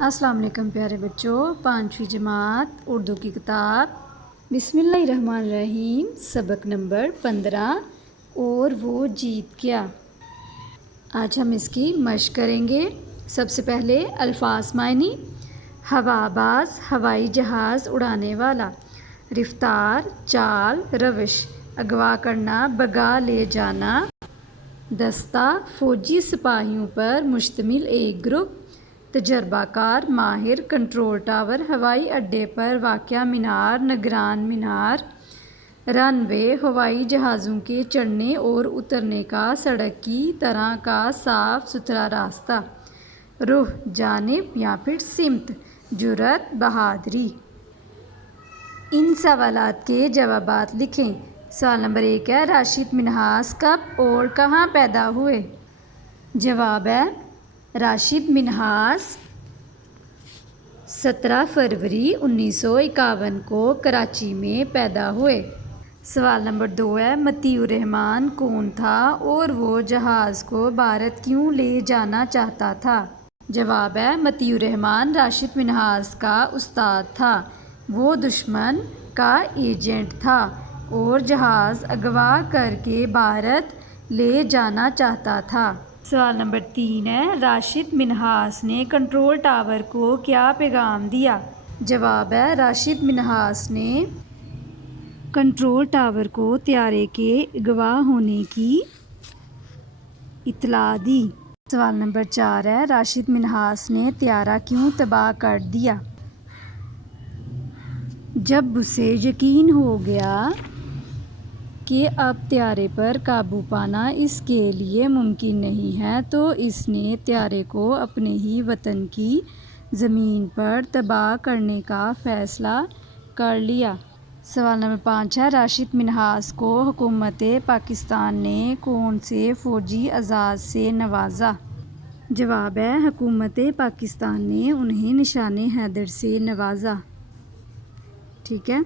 अस्सलाम वालेकुम प्यारे बच्चों। 5वीं जमात उर्दू की किताब बिस्मिल्लाहिर्रहमानिर्रहीम सबक नंबर 15 और वो जीत गया। आज हम इसकी मशक करेंगे। सबसे पहले अल्फाज मायनी। हवाबाज हवाई जहाज़ उड़ाने वाला। रफ्तार चाल रविश। अगवा करना भगा ले जाना। दस्ता फ़ौजी सिपाहियों पर मुश्तमिल एक ग्रुप। तजर्बाकार माहिर कंट्रोल टावर हवाई अड्डे पर वाक़या मीनार निगरान मीनार। रनवे हवाई जहाज़ों के चढ़ने और उतरने का सड़क की तरह का साफ़ सुथरा रास्ता। रुख जानिब या फिर सिमत जुर्रत बहादुरी। इन सवालात के जवाबात लिखें। सवाल नंबर 1 है राशिद मिन्हास कब और कहाँ पैदा हुए। जवाब है राशिद मिन्हास 17 फरवरी 1951 को कराची में पैदा हुए। सवाल नंबर 2 है मतीउर रहमान कौन था और वो जहाज़ को भारत क्यों ले जाना चाहता था। जवाब है मतीउर रहमान राशिद मिन्हास का उस्ताद था। वो दुश्मन का एजेंट था और जहाज़ अगवा करके भारत ले जाना चाहता था। सवाल नंबर 3 है राशिद मिन्हास ने कंट्रोल टावर को क्या पैगाम दिया। जवाब है राशिद मिन्हास ने कंट्रोल टावर को त्यारे के अगवा होने की इत्तला दी। सवाल नंबर 4 है राशिद मिन्हास ने त्यारा क्यों तबाह कर दिया। जब उसे यकीन हो गया कि अब त्यारे पर काबू पाना इसके लिए मुमकिन नहीं है तो इसने त्यारे को अपने ही वतन की ज़मीन पर तबाह करने का फ़ैसला कर लिया। सवाल नंबर 5 है राशिद मिन्हास को हुकूमत पाकिस्तान ने कौन से फ़ौजी एजाज़ से नवाजा। जवाब है हुकूमत पाकिस्तान ने उन्हें निशान हैदर से नवाजा। ठीक है।